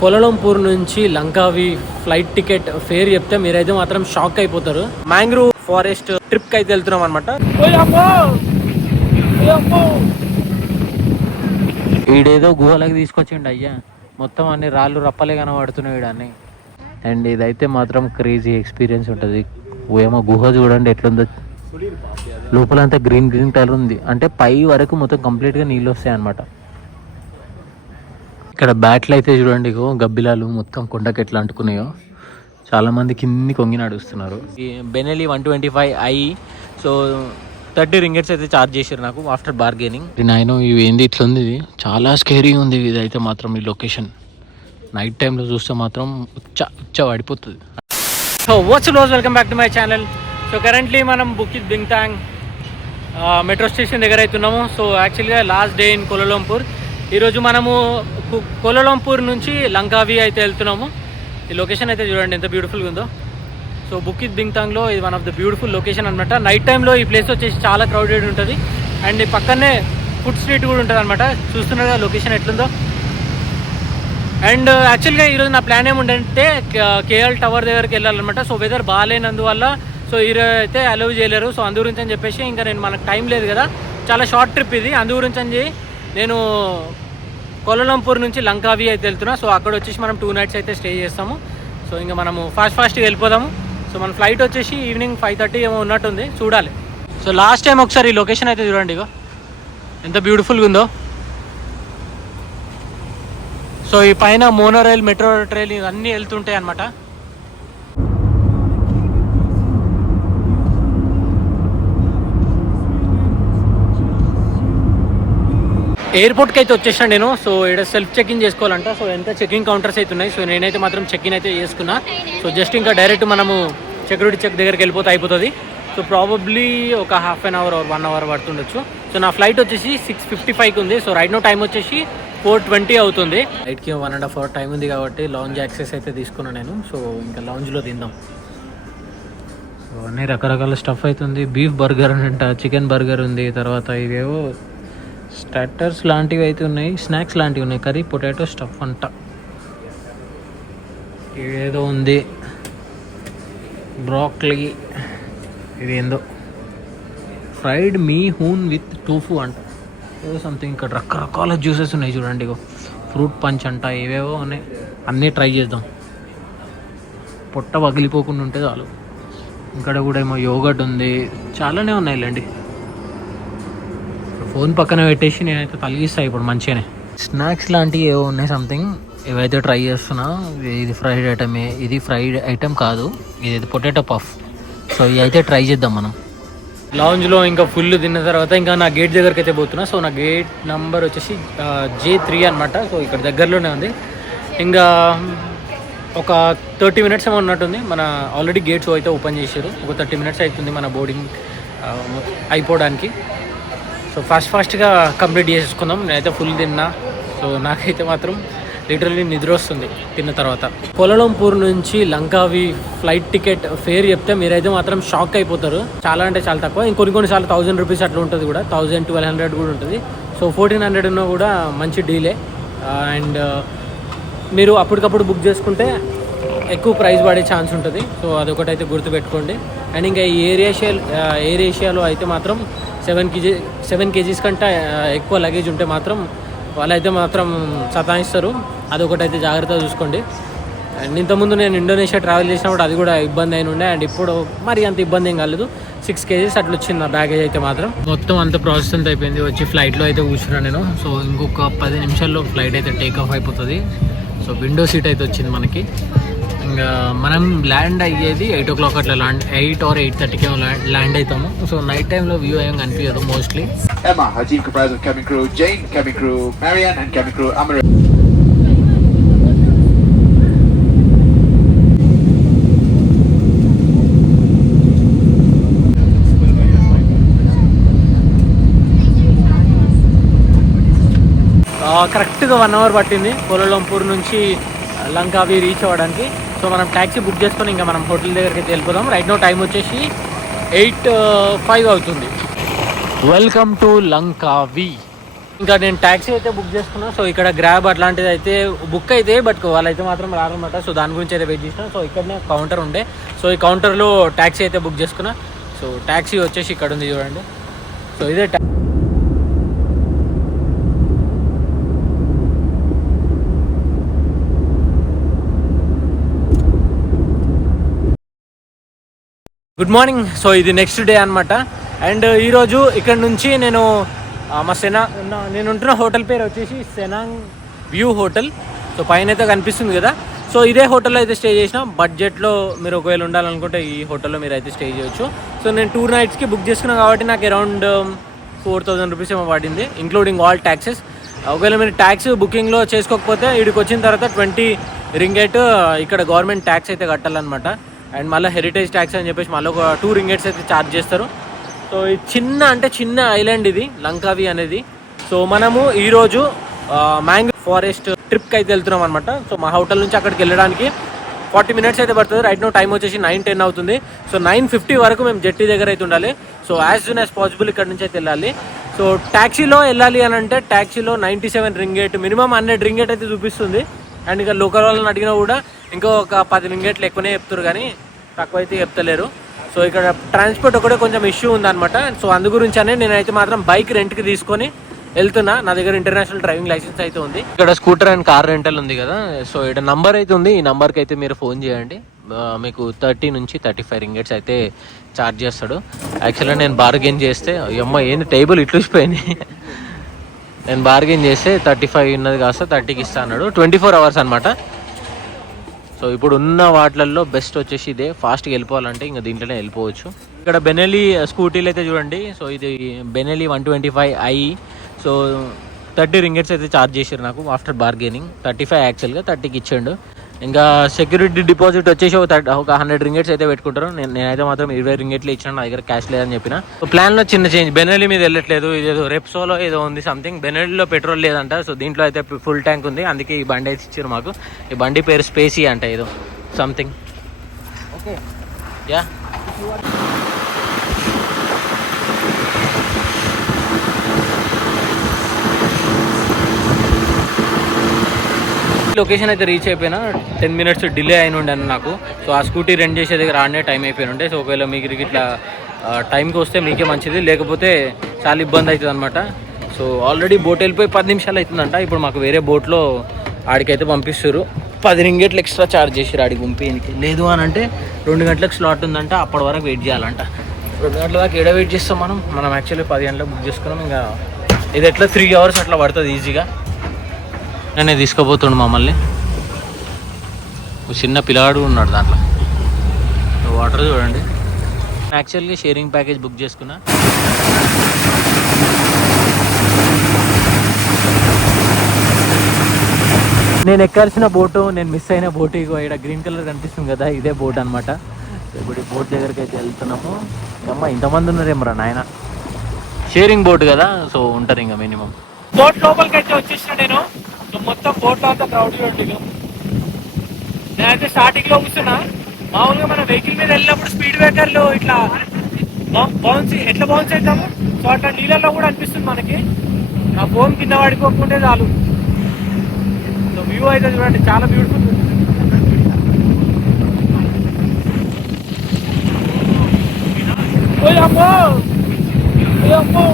Kuala Lumpur నుంచి లంకావి flight ticket fair చెప్తే మీరైతే మాత్రం షాక్ అయిపోతారు. మ్యాంగ్రూవ్ ఫారెస్ట్ ట్రిప్ కి అయితే వెళ్తున్నాం అనమాట. ఈడేదో గుహలకి తీసుకొచ్చిండు అయ్యా, మొత్తం అన్ని రాళ్ళు రప్పలే కనబడుతున్నాయి ఈడన్ని. అండ్ ఇదైతే మాత్రం క్రేజీ ఎక్స్పీరియన్స్ ఉంటుంది. ఏమో గుహ చూడండి ఎట్లుందో, లోపలంతా గ్రీన్ గ్రీన్ కలర్ ఉంది, అంటే పై వరకు మొత్తం కంప్లీట్గా నీళ్ళు వస్తాయి అన్నమాట. ఇక్కడ బ్యాట్లు అయితే చూడండి, గబ్బిలాలు మొత్తం కొండకి ఎట్లా అంటుకున్నాయో. చాలా మంది కింది కొంగి నడుస్తున్నారు. ఈ బెనెలీ 125i, సో 30 రింగెట్స్ అయితే ఛార్జ్ చేశారు నాకు ఆఫ్టర్ బార్గెనింగ్. నాయనో ఇవి ఏంది ఇట్లా ఉంది, ఇది చాలా స్కేరీ ఉంది ఇది అయితే మాత్రం. ఈ లొకేషన్ నైట్ టైంలో చూస్తే మాత్రం ఉచ్చ పడిపోతుంది. సో వాట్స్ లోస్, welcome back to my channel. So currently మనం బుకిత్ బింగ్తాంగ్ మెట్రో స్టేషన్ దగ్గర అవుతున్నాము. సో యాక్చువల్గా లాస్ట్ డే ఇన్ కోలాలంపూర్. ఈరోజు మనము కోలాలంపూర్ నుంచి లంకావి అయితే వెళ్తున్నాము. ఈ లొకేషన్ అయితే చూడండి ఎంత బ్యూటిఫుల్గా ఉందో. సో బుకిత్ బింగ్తాంగ్లో ఇది one of the beautiful location అనమాట. నైట్ టైంలో ఈ ప్లేస్ వచ్చేసి చాలా క్రౌడెడ్ ఉంటుంది. అండ్ పక్కనే ఫుడ్ స్ట్రీట్ కూడా ఉంటుంది అనమాట. చూస్తున్నారు కదా లొకేషన్ ఎట్లుందో. అండ్ యాక్చువల్గా ఈరోజు నా ప్లాన్ ఏముందంటే కేఎల్ టవర్ దగ్గరికి వెళ్ళాలన్నమాట. సో వెదర్ బాగాలేనందువల్ల సో ఈరోజు అయితే అలౌ చేయలేరు. సో అందు గురించి అని చెప్పేసి ఇంకా నేను, మనకు టైం లేదు కదా, చాలా షార్ట్ ట్రిప్ ఇది. అందు గురించి అని నేను కోలాలంపూర్ నుంచి లంకావి అయితే వెళ్తున్నా. సో అక్కడ వచ్చేసి మనం 2 nights అయితే స్టే చేస్తాము. సో ఇంకా మనము ఫాస్ట్గా వెళ్ళిపోదాము. సో మన ఫ్లైట్ వచ్చేసి ఈవినింగ్ 5:30 ఏమో ఉన్నట్టుంది, చూడాలి. సో లాస్ట్ టైం ఒకసారి ఈ లొకేషన్ అయితే చూడండి, ఇగో ఎంత బ్యూటిఫుల్గా ఉందో. సో ఈ పైన మోనో రైల్, మెట్రో ట్రైల్ ఇవన్నీ వెళ్తుంటాయి అనమాట. ఎయిర్పోర్ట్కి అయితే వచ్చేసాను నేను. సో ఇక్కడ సెల్ఫ్ చెక్-ఇన్ చేసుకోవాలంట. సో ఎంత చెకింగ్ కౌంటర్స్ అయితే ఉన్నాయి. సో నేనైతే మాత్రం చెక్-ఇన్ అయితే చేసుకున్నా. సో జస్ట్ ఇంకా డైరెక్ట్ మనము సెక్యూరిటీ చెక్ దగ్గరికి వెళ్ళిపోతే అయిపోతుంది. సో ప్రాబబ్లీ ఒక half an hour or 1 hour పడుతుండొచ్చు. సో నా ఫ్లైట్ వచ్చేసి 6:55కి ఉంది. సో రైట్ నో టైం వచ్చేసి 4:20 అవుతుంది. ఫ్లైట్కి 1.5 hour టైం ఉంది కాబట్టి లాంజ్ యాక్సెస్ అయితే తీసుకున్నాను నేను. సో ఇంకా లాంజ్లో తిందాం. సో అన్నీ రకరకాల స్టఫ్ అవుతుంది. బీఫ్ బర్గర్ అంట, చికెన్ బర్గర్ ఉంది, తర్వాత ఇవేవో స్టార్టర్స్ లాంటివి అయితే ఉన్నాయి, స్నాక్స్ లాంటివి ఉన్నాయి, కర్రీ పొటాటో స్టఫ్ అంట. ఏదో ఉంది బ్రాక్లీ, ఇది ఏందో ఫ్రైడ్ మీ హూన్ విత్ టోఫు అంట, ఏదో సంథింగ్. ఇక్కడ రకరకాల జ్యూసెస్ ఉన్నాయి చూడండి, ఇగో ఫ్రూట్ పంచ్ అంట, ఏవేవో ఉన్నాయి. అన్నీ ట్రై చేద్దాం, పొట్ట పగిలిపోకుండా ఉంటే చాలు. ఇక్కడ కూడా ఏమో యోగర్ట్ ఉంది, చాలానే ఉన్నాయిలేండి. ఫోన్ పక్కన పెట్టేసి నేనైతే తలిగిస్తాను ఇప్పుడు మంచిగానే. స్నాక్స్ లాంటివి ఏవో ఉన్నాయి సంథింగ్, ఇవైతే ట్రై చేస్తున్నా. ఇది ఫ్రైడ్ ఐటమే, ఇది ఫ్రైడ్ ఐటమ్ కాదు, ఇది పొటాటో పఫ్. సో ఇవి అయితే ట్రై చేద్దాం మనం. లాంజ్లో ఇంకా ఫుల్ తిన్న తర్వాత ఇంకా నా గేట్ దగ్గరికి అయితే పోతున్నా. సో నా గేట్ నెంబర్ వచ్చేసి J3 అనమాట. సో ఇక్కడ దగ్గరలోనే ఉంది. ఇంకా ఒక 30 minutes ఏమో ఉన్నట్టుంది. మన ఆల్రెడీ గేట్స్ అయితే ఓపెన్ చేశారు. ఒక 30 minutes అవుతుంది మన బోర్డింగ్ అయిపోవడానికి. సో ఫాస్ట్గా కంప్లీట్ చేసుకుందాం. నేనైతే ఫుల్ తిన్నా. సో నాకైతే మాత్రం లిటరల్లీ నిద్ర వస్తుంది తిన్న తర్వాత. కోలాలంపూర్ నుంచి లంకావి ఫ్లైట్ టికెట్ ఫేర్ చెప్తే మీరైతే మాత్రం షాక్ అయిపోతారు. చాలా అంటే చాలా తక్కువ. కొన్నిసార్లు 1000 rupees అట్లా ఉంటుంది కూడా, 1000-1200 కూడా ఉంటుంది. సో 1400 ఉన్నా కూడా మంచి డీలే. అండ్ మీరు అప్పటికప్పుడు బుక్ చేసుకుంటే ఎక్కువ ప్రైస్ పడే ఛాన్స్ ఉంటుంది. సో అదొకటి అయితే గుర్తుపెట్టుకోండి. అండ్ ఇంకా ఈ ఎయిర్ ఏషియాలో అయితే మాత్రం 7 kgs కంటే ఎక్కువ లగేజ్ ఉంటే మాత్రం వాళ్ళైతే మాత్రం సతాయిస్తారు. అదొకటి అయితే జాగ్రత్తగా చూసుకోండి. అండ్ ఇంతకుముందు నేను ఇండోనేషియా ట్రావెల్ చేసినప్పుడు అది కూడా ఇబ్బంది అయిన ఉండే. అండ్ ఇప్పుడు మరి అంత ఇబ్బంది ఏం కాలేదు. 6 kgs అట్లా వచ్చింది నా బ్యాగేజ్ అయితే మాత్రం. మొత్తం అంత ప్రాసెస్ అంతా అయిపోయింది. వచ్చి ఫ్లైట్లో అయితే కూర్చున్నాను నేను. సో ఇంకొక 10 నిమిషాల్లో ఫ్లైట్ అయితే టేక్ ఆఫ్ అయిపోతుంది. సో విండో సీట్ అయితే వచ్చింది మనకి. ఇంకా మనం ల్యాండ్ అయ్యేది 8 o'clock అట్లా 8 or 8:30 ల్యాండ్ అవుతాము. సో నైట్ టైంలో వ్యూ ఏం కనిపించదు mostly. Emma, her team comprised of cabin crew Jane, cabin crew Marianne and cabin crew Amara. కరెక్ట్గా 1 hour పట్టింది కోలాలంపూర్ నుంచి లంకావి రీచ్ అవ్వడానికి. సో మనం ట్యాక్సీ బుక్ చేసుకొని ఇంకా మనం హోటల్ దగ్గరికి అయితే వెళ్ళిపోదాం. రైట్ నో టైం వచ్చేసి 8:05 అవుతుంది. Welcome to లంకావి. ఇంకా నేను ట్యాక్సీ అయితే బుక్ చేసుకున్నా. సో ఇక్కడ గ్రాబ్ అట్లాంటిది అయితే బుక్ అయితే బట్ వాళ్ళైతే మాత్రం రారనమాట. సో దాని గురించి అయితే వెయిట్ చేసిన. సో ఇక్కడనే కౌంటర్ ఉండే. సో ఈ కౌంటర్లో ట్యాక్సీ అయితే బుక్ చేసుకున్నా. సో ట్యాక్సీ వచ్చేసి ఇక్కడ ఉంది చూడండి. సో ఇదే గుడ్ మార్నింగ్. సో ఇది నెక్స్ట్ డే అనమాట. అండ్ ఈరోజు ఇక్కడ నుంచి నేను మా నేను ఉంటున్న హోటల్ పేరు వచ్చేసి సెనాంగ్ వ్యూ హోటల్. సో పైన అయితే కనిపిస్తుంది కదా. సో ఇదే హోటల్లో అయితే స్టే చేసిన. బడ్జెట్లో మీరు ఒకవేళ ఉండాలనుకుంటే ఈ హోటల్లో మీరు అయితే స్టే చేయొచ్చు. సో నేను 2 nights బుక్ చేసుకున్నాను కాబట్టి నాకు అరౌండ్ 4,000 rupees ఏమో పడింది, ఇంక్లూడింగ్ ఆల్ ట్యాక్సెస్. ఒకవేళ మీరు ట్యాక్స్ బుకింగ్లో చేసుకోకపోతే ఇక్కడికి వచ్చిన తర్వాత 20 ringgit ఇక్కడ గవర్నమెంట్ ట్యాక్స్ అయితే కట్టాలన్నమాట. అండ్ మళ్ళీ హెరిటేజ్ ట్యాక్స్ అని చెప్పేసి మళ్ళీ ఒక 2 ringgits అయితే ఛార్జ్ చేస్తారు. సో ఇది చిన్న ఐలాండ్ ఇది లంకావి అనేది. సో మనము ఈరోజు మ్యాంగో ఫారెస్ట్ ట్రిప్కి అయితే వెళ్తున్నాం అనమాట. సో మా హోటల్ నుంచి అక్కడికి వెళ్ళడానికి 40 minutes అయితే పడుతుంది. రైట్ నో టైం వచ్చేసి 9:10 అవుతుంది. సో 9:50 వరకు మేము జెట్టి దగ్గర అయితే ఉండాలి. So as soon as possible ఇక్కడ నుంచి అయితే వెళ్ళాలి. సో ట్యాక్సీలో వెళ్ళాలి అని అంటే ట్యాక్సీలో 97 ringgit, మినిమం 100 ringgit అయితే చూపిస్తుంది. అండ్ ఇక లోకల్ వాళ్ళని అడిగినా కూడా ఇంకో ఒక 10 ringgit ఎక్కువనే చెప్తారు కానీ తక్కువ అయితే చెప్తలేరు. సో ఇక్కడ ట్రాన్స్పోర్ట్ ఒకటే కొంచెం ఇష్యూ ఉందన్నమాట. సో అందు గురించి అనే నేనైతే మాత్రం బైక్ రెంట్కి తీసుకొని వెళ్తున్నా. నా దగ్గర ఇంటర్నేషనల్ డ్రైవింగ్ లైసెన్స్ అయితే ఉంది. ఇక్కడ స్కూటర్ అండ్ కార్ రెంటల్ ఉంది కదా. సో ఇక్కడ నంబర్ అయితే ఉంది. ఈ నంబర్కి అయితే మీరు ఫోన్ చేయండి. మీకు 30 నుంచి 35 ringgits అయితే ఛార్జ్ చేస్తాడు. యాక్చువల్గా నేను బార్గెన్ చేస్తే అమ్మ ఏంది టేబుల్ ఇట్లుసిపోయింది. నేను బార్గెన్ చేస్తే 35 ఉన్నది కాస్త 30కి ఇస్తా అన్నాడు. 24 hours అనమాట. సో ఇప్పుడు ఉన్న వాటిల్లో బెస్ట్ వచ్చేసి ఇదే. ఫాస్ట్గా వెళ్ళిపోవాలంటే ఇంకా దీంట్లోనే వెళ్ళిపోవచ్చు. ఇక్కడ బెనెలీ స్కూటీలు అయితే చూడండి. సో ఇది బెనెలీ 125i. సో 30 ringgits అయితే ఛార్జ్ చేశారు నాకు ఆఫ్టర్ బార్గెనింగ్. 35 యాక్చువల్గా 30కి ఇచ్చాడు. ఇంకా సెక్యూరిటీ డిపాజిట్ వచ్చేసి ఒక 100 ringgits అయితే పెట్టుకుంటారు. నేనైతే మాత్రం 20 ringgits ఇచ్చాను. నా దగ్గర క్యాష్ లేదని చెప్పిన. ప్లాన్లో చిన్న చేంజ్. బెనెలీ మీద వెళ్ళట్లేదు. ఇదేదో రెప్సోలో ఏదో ఉంది సంథింగ్. బెనెలీలో పెట్రోల్ లేదంట. సో దీంట్లో అయితే ఫుల్ ట్యాంక్ ఉంది. అందుకే ఈ బండి అయితే ఇచ్చారు మాకు. ఈ బండి పేరు స్పేసీ అంట ఏదో సంథింగ్. Okay yeah. లొకేషన్ అయితే రీచ్ అయిపోయినా. 10 minutes డిలే అయిన ఉండే నాకు. సో ఆ స్కూటీ రెంట్ చేసే దగ్గర ఆడనే టైం అయిపోయి ఉండే. సో ఒకవేళ మీకు ఇట్లా టైంకి వస్తే మీకే మంచిది, లేకపోతే చాలా ఇబ్బంది అవుతుంది అనమాట. సో ఆల్రెడీ బోట్ వెళ్ళిపోయి 10 నిమిషాలు అవుతుందంట. ఇప్పుడు మాకు వేరే బోట్లో ఆడికైతే పంపిస్తారు. 10 ringgit ఎక్స్ట్రా ఛార్జ్ చేసారు ఆడికి పంపించడానికి. లేదు అని అంటే 2 గంటలకు స్లాట్ ఉందంట. అప్పటి వరకు వెయిట్ చేయాలంట. 2 గంటల దాకా ఏడ వెయిట్ చేస్తాం మనం యాక్చువల్లీ 10 గంటలకు బుక్ చేసుకున్నాం. ఇంకా ఇది ఎట్లా 3 hours అట్లా పడుతుంది ఈజీగా. నేనే తీసుకోబోతుండు మమ్మల్ని. చిన్న పిల్లాడు ఉన్నాడు దాంట్లో. వాటర్ చూడండి. యాక్చువల్గా షేరింగ్ ప్యాకేజ్ బుక్ చేసుకున్నా. నేను ఎక్కాల్సిన బోటు, నేను మిస్ అయిన బోటు ఇగో ఇక్కడ గ్రీన్ కలర్ కనిపిస్తుంది కదా, ఇదే బోట్ అనమాట. ఇప్పుడు ఈ బోట్ దగ్గరికి అయితే వెళ్తున్నాము. అమ్మ ఇంతమంది ఉన్నారేమరా నాయన. షేరింగ్ బోట్ కదా, సో ఉంటారు ఇంకా మినిమం. బోట్ లోపలికి అయితే వచ్చేసిన నేను. మొత్తం బోట్లో అంతా క్రౌడ్ చూడండి. నేనైతే స్టార్టింగ్ లో కూర్చున్నా. మామూలుగా మన వెహికల్ మీద వెళ్ళినప్పుడు స్పీడ్ బ్రేకర్లు ఇట్లా ఎట్లా బౌన్స్ అవుతాము. సో అట్లా నీళ్ళల్లో కూడా అనిపిస్తుంది మనకి. నా ఫోన్ కింద పడిపోకుంటే చాలు. సో వ్యూ అయితే చూడండి చాలా బ్యూటిఫుల్. అమ్మో అమ్మో.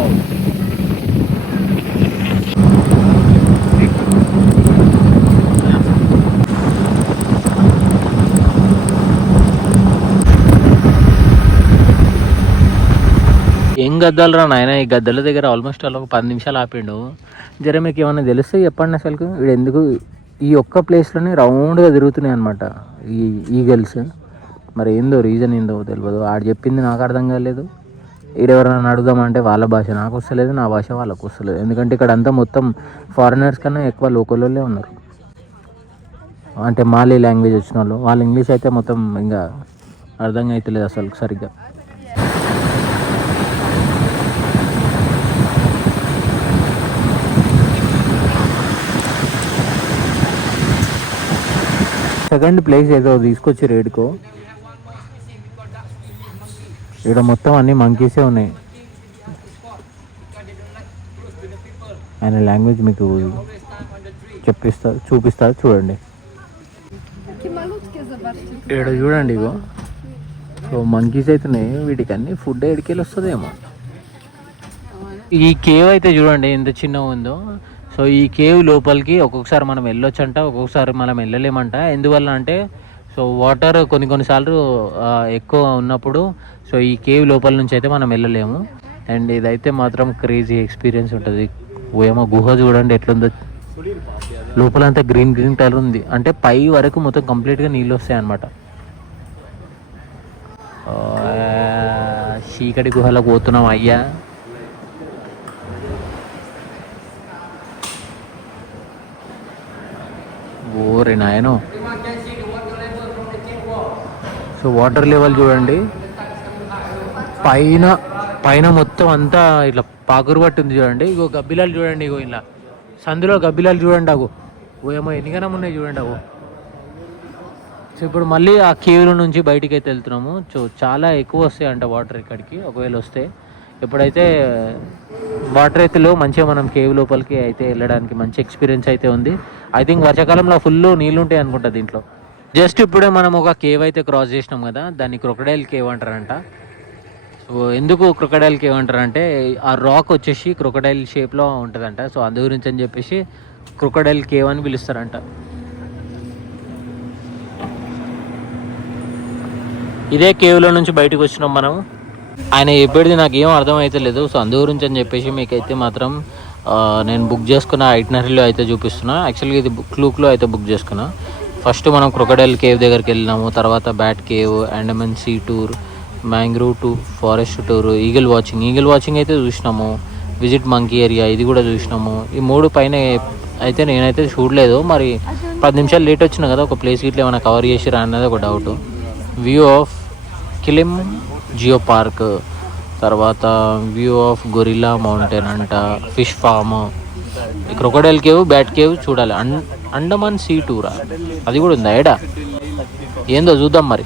ఏం గద్దాలరా నాయన. ఈ గద్దల దగ్గర ఆల్మోస్ట్ అలా ఒక 10 నిమిషాలు ఆపిండు. జర మీకు ఏమన్నా తెలిస్తే చెప్పండి. అసలు వీడు ఎందుకు ఈ ఒక్క ప్లేస్లోనే రౌండ్గా తిరుగుతున్నాయి అనమాట ఈ ఈగల్స్. మరి ఏందో రీజన్ ఏందో తెలియదు. ఆడు చెప్పింది నాకు అర్థం కాలేదు. ఈడెవరైనా అడుగుదామంటే వాళ్ళ భాష నాకు వస్తలేదు, నా భాష వాళ్ళకు వస్తలేదు. ఎందుకంటే ఇక్కడ అంతా మొత్తం ఫారినర్స్ కన్నా ఎక్కువ లోకల్ వాళ్ళే ఉన్నారు. అంటే మాలీ లాంగ్వేజ్ వచ్చిన వాళ్ళు. వాళ్ళ ఇంగ్లీష్ అయితే మొత్తం ఇంకా అర్థం అవుతలేదు అసలు సరిగ్గా. సెకండ్ ప్లేస్ ఏదో తీసుకొచ్చి రేడుకో. ఇక్కడ మొత్తం అన్ని మంకీసే ఉన్నాయి. ఆయన లాంగ్వేజ్ మీకు చూపిస్తారు చూడండి. ఇక్కడ చూడండి ఇగో. సో మంకీస్ అవుతున్నాయి, వీటికి అన్ని ఫుడ్ ఎడికెళ్ళి వస్తుందేమో. ఈ కేవ్ అయితే చూడండి ఎంత చిన్నగా ఉందో. సో ఈ కేవ్ లోపలికి ఒక్కొక్కసారి మనం వెళ్ళొచ్చంట, ఒక్కొక్కసారి మనం వెళ్ళలేమంట. ఎందువల్ల అంటే సో వాటర్ కొన్నిసార్లు ఎక్కువ ఉన్నప్పుడు సో ఈ కేవ్ లోపల నుంచి అయితే మనం వెళ్ళలేము. అండ్ ఇదైతే మాత్రం క్రేజీ ఎక్స్పీరియన్స్ ఉంటుంది. ఏమో గుహ చూడండి ఎట్లుందో, లోపలంతా గ్రీన్ కలర్ ఉంది. అంటే పై వరకు మొత్తం కంప్లీట్గా నీళ్ళు వస్తాయి అన్నమాట. చీకటి గుహలోకి పోతున్నాం అయ్యా. ఓరే నాయనో. సో వాటర్ లెవెల్ చూడండి, పైన మొత్తం అంతా ఇట్లా పాకురు పట్టింది చూడండి. ఇగో గబ్బిలాలు చూడండి, ఇగో ఇలా సందులో గబ్బిలాలు చూడండి. అగో ఏమో ఎన్నికనం ఉన్నాయి చూడండి. అగో సో ఇప్పుడు మళ్ళీ ఆ కేవ్ల నుంచి బయటికి అయితే వెళ్తున్నాము. సో చాలా ఎక్కువ వస్తాయంట వాటర్ ఇక్కడికి ఒకవేళ వస్తే. ఎప్పుడైతే వాటర్ అయితే మంచిగా మనం కేవ్ లోపలికి అయితే వెళ్ళడానికి మంచి ఎక్స్పీరియన్స్ అయితే ఉంది. ఐ థింక్ వర్షాకాలంలో ఫుల్ నీళ్ళు ఉంటాయి అనుకుంటా దీంట్లో. జస్ట్ ఇప్పుడే మనం ఒక కేవ్ అయితే క్రాస్ చేసినాం కదా, దాన్ని క్రొకడైల్ కేవ్ అంటారంట. సో ఎందుకు క్రొకడైల్ కేవ్ అంటారంటే ఆ రాక్ వచ్చేసి క్రొకడైల్ షేప్లో ఉంటుందంట. సో అందు గురించి అని చెప్పేసి క్రొకడైల్ కేవ్ అని పిలుస్తారంట. ఇదే కేవ్లో నుంచి బయటకు వచ్చినాం మనం. ఆయన చెప్పేది నాకు ఏం అర్థమైతే లేదు. సో అందు గురించి అని చెప్పేసి మీకైతే మాత్రం నేను బుక్ చేసుకున్న ఐటినరీలో అయితే చూపిస్తున్నా. యాక్చువల్గా ఇది క్లూక్లో అయితే బుక్ చేసుకున్నా. ఫస్ట్ మనం క్రొకడైల్ కేవ్ దగ్గరికి వెళ్ళినాము, తర్వాత bat cave, Andaman sea tour, mangrove tour, forest tour, eagle watching అయితే చూసినాము. విజిట్ మంకీ ఏరియా ఇది కూడా చూసినాము. ఈ 3 పైన అయితే నేనైతే చూడలేదు. మరి 10 నిమిషాలు లేట్ వచ్చినా కదా, ఒక ప్లేస్ ఇట్లా ఏమైనా కవర్ చేసిరా అన్నది ఒక doubt. View of Kilim geo park, తర్వాత వ్యూ ఆఫ్ గొరిల్లా మౌంటైన్ అంట, fish farm, crocodile cave, bat cave చూడాలి. అండమాన్ సీ టూరా అది కూడా ఉందా ఏడా, ఏందో చూద్దాం మరి.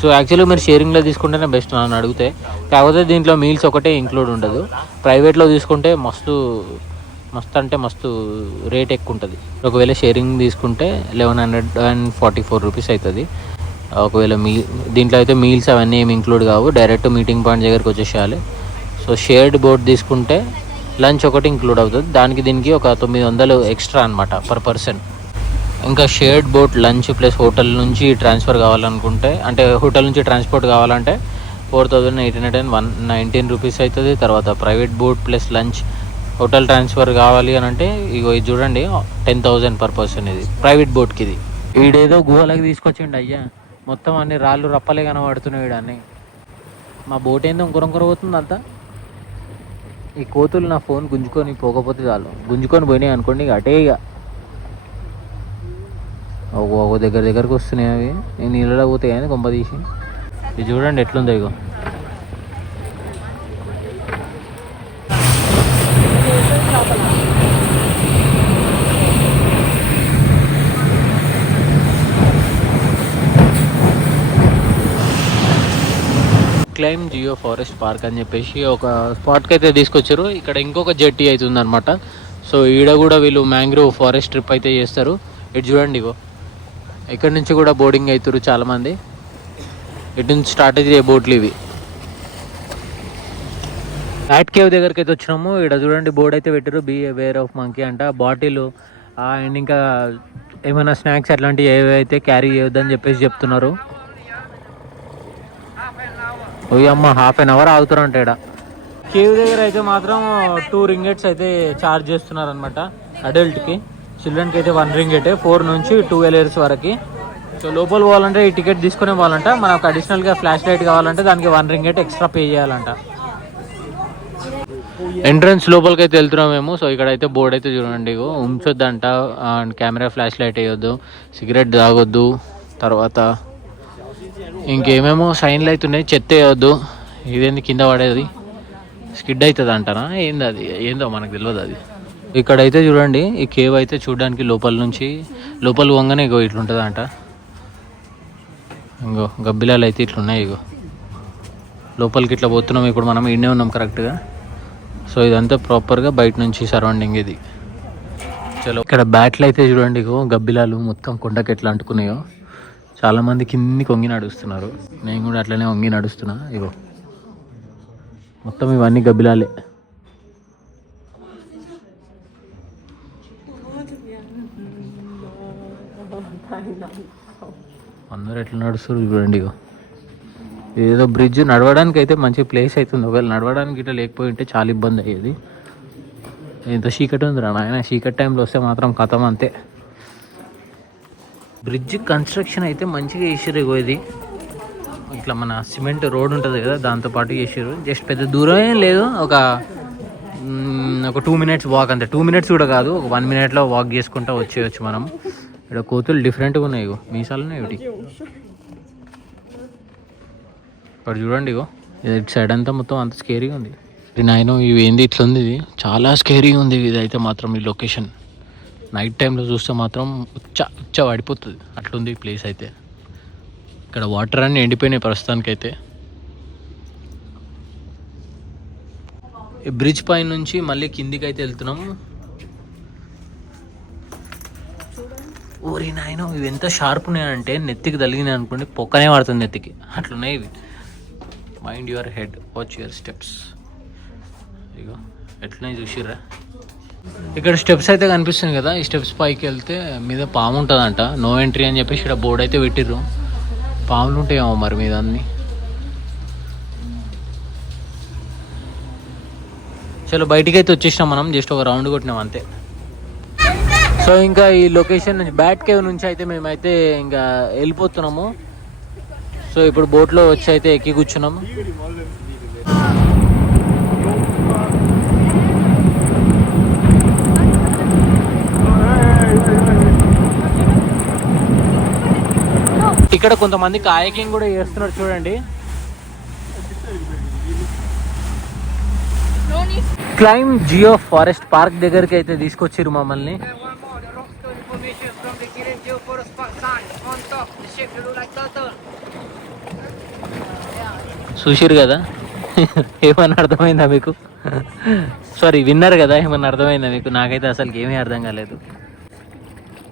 సో యాక్చువల్గా మీరు షేరింగ్లో తీసుకుంటేనే బెస్ట్ నన్ను అడిగితే. కాకపోతే దీంట్లో మీల్స్ ఒకటే ఇంక్లూడ్ ఉండదు. ప్రైవేట్లో తీసుకుంటే మస్తు అంటే రేట్ ఎక్కువ ఉంటుంది. ఒకవేళ షేరింగ్ తీసుకుంటే 1144 రూపీస్ అవుతుంది. ఒకవేళ దీంట్లో అయితే మీల్స్ అవన్నీ ఏమి ఇంక్లూడ్ కావు, డైరెక్ట్ మీటింగ్ పాయింట్ దగ్గరికి వచ్చేసేయాలి. సో షేర్డ్ బోట్ తీసుకుంటే లంచ్ ఒకటి ఇంక్లూడ్ అవుతుంది. దీనికి ఒక 900 ఎక్స్ట్రా అనమాట పర్ పర్సన్. ఇంకా shared boat lunch plus hotel నుంచి ట్రాన్స్ఫర్ కావాలనుకుంటే, అంటే హోటల్ నుంచి ట్రాన్స్పోర్ట్ కావాలంటే 4819 రూపీస్ అవుతుంది. తర్వాత private boat plus lunch hotel transfer కావాలి అని అంటే ఇగో ఇది చూడండి 10,000 పర్ పర్సన్. ఇది ప్రైవేట్ బోట్కి. ఇది వీడేదో గుహలకి తీసుకొచ్చిండు అయ్యా. మొత్తం అన్ని రాళ్ళు రప్పలే కనబడుతున్నాయి వీడన్ని. మా బోట్ ఏందో ఇంకొర పోతుంది అంతా. ఈ కోతులు నా ఫోన్ గుంజుకొని పోకపోతే చాలు, గుంజుకొని పోయినాయి అనుకోండి ఇక అటే. ఇక ఒక దగ్గరకు వస్తున్నాయి అవి. నేను నీళ్ళలో పోతాయి కానీ కొంప తీసి. ఇది చూడండి ఎట్లుందో. ఇగో క్లైమ్ జియో ఫారెస్ట్ పార్క్ అని చెప్పేసి ఒక స్పాట్కి అయితే తీసుకొచ్చారు. ఇక్కడ ఇంకొక జెట్టి అవుతుంది అనమాట. సో ఈడ కూడా వీళ్ళు మ్యాంగ్రోవ్ ఫారెస్ట్ ట్రిప్ అయితే చేస్తారు. ఇటు చూడండి ఇగో, ఇక్కడ నుంచి కూడా బోర్డింగ్ అవుతారు చాలామంది. ఇటు నుంచి స్టార్ట్ అయితే బోట్లు ఇవి. బ్యాట్ కేవ్ దగ్గరికి అయితే వచ్చినాము. ఇక్కడ చూడండి బోర్డు అయితే పెట్టారు, బీ అవేర్ ఆఫ్ మంకీ అంట. బాటిల్ అండ్ ఇంకా ఏమైనా స్నాక్స్ అట్లాంటివి ఏవైతే క్యారీ చేయొద్దని చెప్పేసి చెప్తున్నారు. అమ్మ హాఫ్ అన్ అవర్ ఆగుతారంట ఇక్కడ. కేవ్ దగ్గర అయితే మాత్రం 2 రింగెట్స్ అయితే ఛార్జ్ చేస్తున్నారు అనమాట అడల్ట్కి. చిల్డ్రన్కి అయితే 1 రింగెట్ 4 నుంచి 12 ఇయర్స్ వరకు. సో లోపల పోవాలంటే ఈ టికెట్ తీసుకునే పోవాలంట. మనకు అడిషనల్గా ఫ్లాష్ లైట్ కావాలంటే దానికి 1 రింగెట్ ఎక్స్ట్రా పే చేయాలంట. ఎంట్రన్స్ లోపలికి అయితే వెళ్తున్నాం మేము. సో ఇక్కడైతే బోర్డు అయితే చూడండి, ఉంచొద్దంట, కెమెరా ఫ్లాష్ లైట్ వేయొద్దు, సిగరెట్ తాగొద్దు, తర్వాత ఇంకేమేమో సైన్లు అవుతున్నాయి, చెత్త వేయొద్దు, ఇదేంది కింద పడేది స్కిడ్ అవుతుంది అంటారా ఏంది అది, ఏందో మనకు తెలియదు అది. ఇక్కడైతే చూడండి ఈ కేవ్ అయితే చూడడానికి లోపల వంగనే ఇగో ఇట్లుంటుంది అంట. ఇంకో గబ్బిలాలు అయితే ఇట్లున్నాయి. ఇగో లోపలికి ఇట్లా పోతున్నాం. ఇప్పుడు మనం ఈడనే ఉన్నాం కరెక్ట్గా. సో ఇదంతా ప్రాపర్గా బయట నుంచి సరౌండింగ్ ఇది. చలో ఇక్కడ బ్యాట్లు అయితే చూడండి, ఇగో గబ్బిలాలు మొత్తం కొండకి ఎట్లా అంటుకున్నాయో. చాలామంది కిందికి వంగి నడుస్తున్నారు, నేను కూడా అట్లనే వంగి నడుస్తున్నా. ఇగో మొత్తం ఇవన్నీ గబ్బిలాలే. అందరూ ఎట్లా నడుస్తారు చూడండి. ఇగో ఏదో బ్రిడ్జ్ నడవడానికి అయితే మంచి ప్లేస్ అవుతుంది. ఒకవేళ నడవడానికి ఇట్లా లేకపోయి ఉంటే చాలా ఇబ్బంది అయ్యేది. ఎంత చీకటి ఉందిరా నాయన, చీకటి టైంలో వస్తే మాత్రం కథం అంతే. బ్రిడ్జ్ కన్స్ట్రక్షన్ అయితే మంచిగా చేసారు. ఇగో ఇది ఇట్లా మన సిమెంట్ రోడ్ ఉంటుంది కదా, దాంతోపాటు చేసారు. జస్ట్ పెద్ద దూరం ఏం లేదు, ఒక 2 minutes వాక్ అంతే. 2 minutes కూడా కాదు, ఒక 1 minute వాక్ చేసుకుంటూ వచ్చేయచ్చు మనం. ఇక్కడ కోతులు డిఫరెంట్గా ఉన్నాయి, ఇగో మీసాలున్నాయి ఒకటి. ఇక్కడ చూడండి, ఇగో ఇటు సైడ్ అంతా మొత్తం అంత స్కేరీగా ఉంది. నాయన ఇవి ఏంది ఇట్లా ఉంది, ఇది చాలా స్కేరీగా ఉంది. ఇది అయితే మాత్రం ఈ లొకేషన్ నైట్ టైంలో చూస్తే మాత్రం ఉచ్చ పడిపోతుంది, అట్లుంది ఈ ప్లేస్ అయితే. ఇక్కడ వాటర్ అన్నీ ఎండిపోయినాయి ప్రస్తుతానికైతే. ఈ బ్రిడ్జ్ పై నుంచి మళ్ళీ కిందికి అయితే వెళ్తున్నాము. ఓరి నాయన ఇవి ఎంత షార్ప్ ఉన్నాయంటే నెత్తికి తగిలినాయి అనుకోండి పొక్కనే పడుతుంది నెత్తికి, అట్లున్నాయి ఇవి. Mind your head, watch your steps. ఇగో ఎట్లనే చూసిర్రా. ఇక్కడ స్టెప్స్ అయితే కనిపిస్తుంది కదా, ఈ స్టెప్స్ పైకి వెళ్తే మీద పాము ఉంటుందంట, నో ఎంట్రీ అని చెప్పేసి ఇక్కడ బోర్డు అయితే పెట్టిర్రు. పాములు ఉంటాయేమో మరి మీద అన్ని. చలో బయటికి అయితే వచ్చేసినాం మనం, జస్ట్ ఒక రౌండ్ కొట్టినాం అంతే. సో ఇంకా ఈ లొకేషన్ నుంచి బ్యాట్ కేవ్ నుంచి అయితే మేమైతే ఇంకా వెళ్ళిపోతున్నాము. సో ఇప్పుడు బోట్లో వచ్చి అయితే ఎక్కి కూర్చున్నాము. ఇక్కడ కొంతమంది కాయకింగ్ కూడా చేస్తున్నారు చూడండి. క్లైమ్ జియో ఫారెస్ట్ పార్క్ దగ్గరికి అయితే తీసుకొచ్చిర్రు మమ్మల్ని. చూసిరు కదా, ఏమన్నా అర్థమైందా మీకు? సారీ విన్నారు కదా, ఏమన్నా అర్థమైందా మీకు? నాకైతే అసలు ఏమీ అర్థం కాలేదు.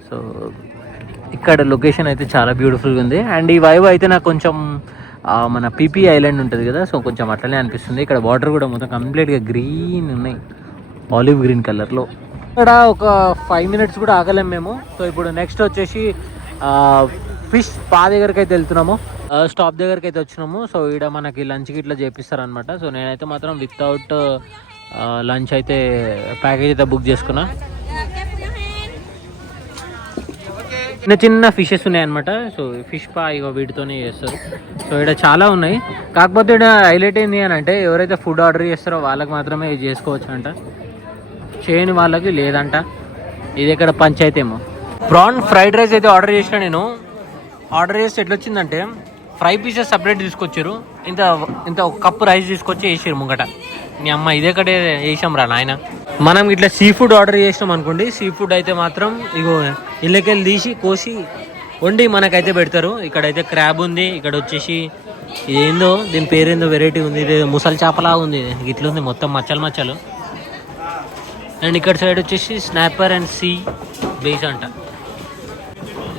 సో ఇక్కడ లొకేషన్ అయితే చాలా బ్యూటిఫుల్గా ఉంది. అండ్ ఈ వైవ్ అయితే నాకు కొంచెం మన పీపీ ఐలాండ్ ఉంటుంది కదా, సో కొంచెం అట్లనే అనిపిస్తుంది. ఇక్కడ వాటర్ కూడా మొత్తం కంప్లీట్గా గ్రీన్ ఉన్నాయి, ఆలివ్ గ్రీన్ కలర్లో. ఇక్కడ ఒక 5 minutes కూడా ఆగలేము మేము. సో ఇప్పుడు నెక్స్ట్ వచ్చేసి ఫిష్ పా దగ్గరికి అయితే వెళ్తున్నాము, స్టాప్ దగ్గరికి అయితే వచ్చినాము. సో ఇక్కడ మనకి లంచ్కి ఇట్లా చేపిస్తారనమాట. సో నేనైతే మాత్రం వితౌట్ లంచ్ అయితే ప్యాకేజ్ అయితే బుక్ చేసుకున్నా. చిన్న చిన్న ఫిషెస్ ఉన్నాయి అనమాట. సో ఫిష్ పా ఇగో వీటితోనే చేస్తారు. సో ఇక్కడ చాలా ఉన్నాయి, కాకపోతే ఇక్కడ హైలైట్ ఏంది అని అంటే ఎవరైతే ఫుడ్ ఆర్డర్ చేస్తారో వాళ్ళకి మాత్రమే ఇది చేసుకోవచ్చు అంట, చేయని వాళ్ళకి లేదంట. ఇది ఇక్కడ పంచాయతీ ఏమో. ప్రాన్ ఫ్రైడ్ రైస్ అయితే ఆర్డర్ చేసిన నేను. ఆర్డర్ చేస్తే ఎట్లా వచ్చిందంటే ఫ్రై పీసెస్ సపరేట్ తీసుకొచ్చారు, ఇంత ఒక కప్పు రైస్ తీసుకొచ్చి వేసారు ముంగట. మీ అమ్మ ఇదే కడే వేసాం రా నాయన. మనం ఇట్లా సీ ఫుడ్ ఆర్డర్ చేసినాం అనుకోండి, సీ ఫుడ్ అయితే మాత్రం ఇగో ఇళ్ళకెళ్ళి తీసి కోసి వండి మనకైతే పెడతారు. ఇక్కడైతే క్రాబ్ ఉంది, ఇక్కడ వచ్చేసి ఇదేందో దీని పేరేందో వెరైటీ ఉంది, ఇది ముసలి చేపలా ఉంది, ఇట్లుంది మొత్తం మచ్చలు మచ్చలు. అండ్ ఇక్కడ సైడ్ వచ్చేసి స్నాపర్ అండ్ సీ బేస్ అంట.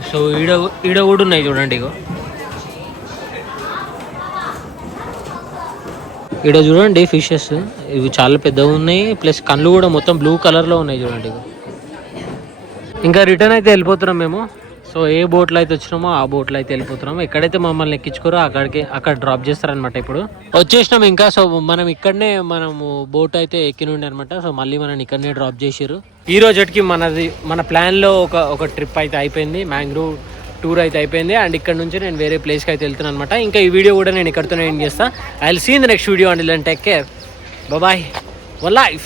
సో ఈడ కూడా ఉన్నాయి చూడండి. ఇగో ఇక్కడ చూడండి ఫిషెస్, ఇవి చాలా పెద్దగా ఉన్నాయి, ప్లస్ కళ్ళు కూడా మొత్తం బ్లూ కలర్లో ఉన్నాయి చూడండి. ఇంకా రిటర్న్ అయితే వెళ్ళిపోతున్నాం మేము. సో ఏ బోట్లో అయితే వచ్చినామో ఆ బోట్లో అయితే వెళ్ళిపోతున్నాము. ఎక్కడైతే మమ్మల్ని ఎక్కించుకోరో అక్కడ డ్రాప్ చేస్తారనమాట. ఇప్పుడు వచ్చేసినాం ఇంకా. సో మనము బోట్ అయితే ఎక్కినుండే అనమాట. సో మళ్ళీ మనం ఇక్కడనే డ్రాప్ చేసారు. ఈ రోజుకి మన ప్లాన్లో ఒక ట్రిప్ అయితే అయిపోయింది, మ్యాంగ్రూవ్ టూర్ అయితే అయిపోయింది. అండ్ ఇక్కడ నుంచి నేను వేరే ప్లేస్కి అయితే వెళ్తున్నాను అనమాట. ఇంకా ఈ వీడియో కూడా నేను ఇక్కడితోనే ఎండ్ చేస్తాను. I will see in the next video and take care, bye, one life.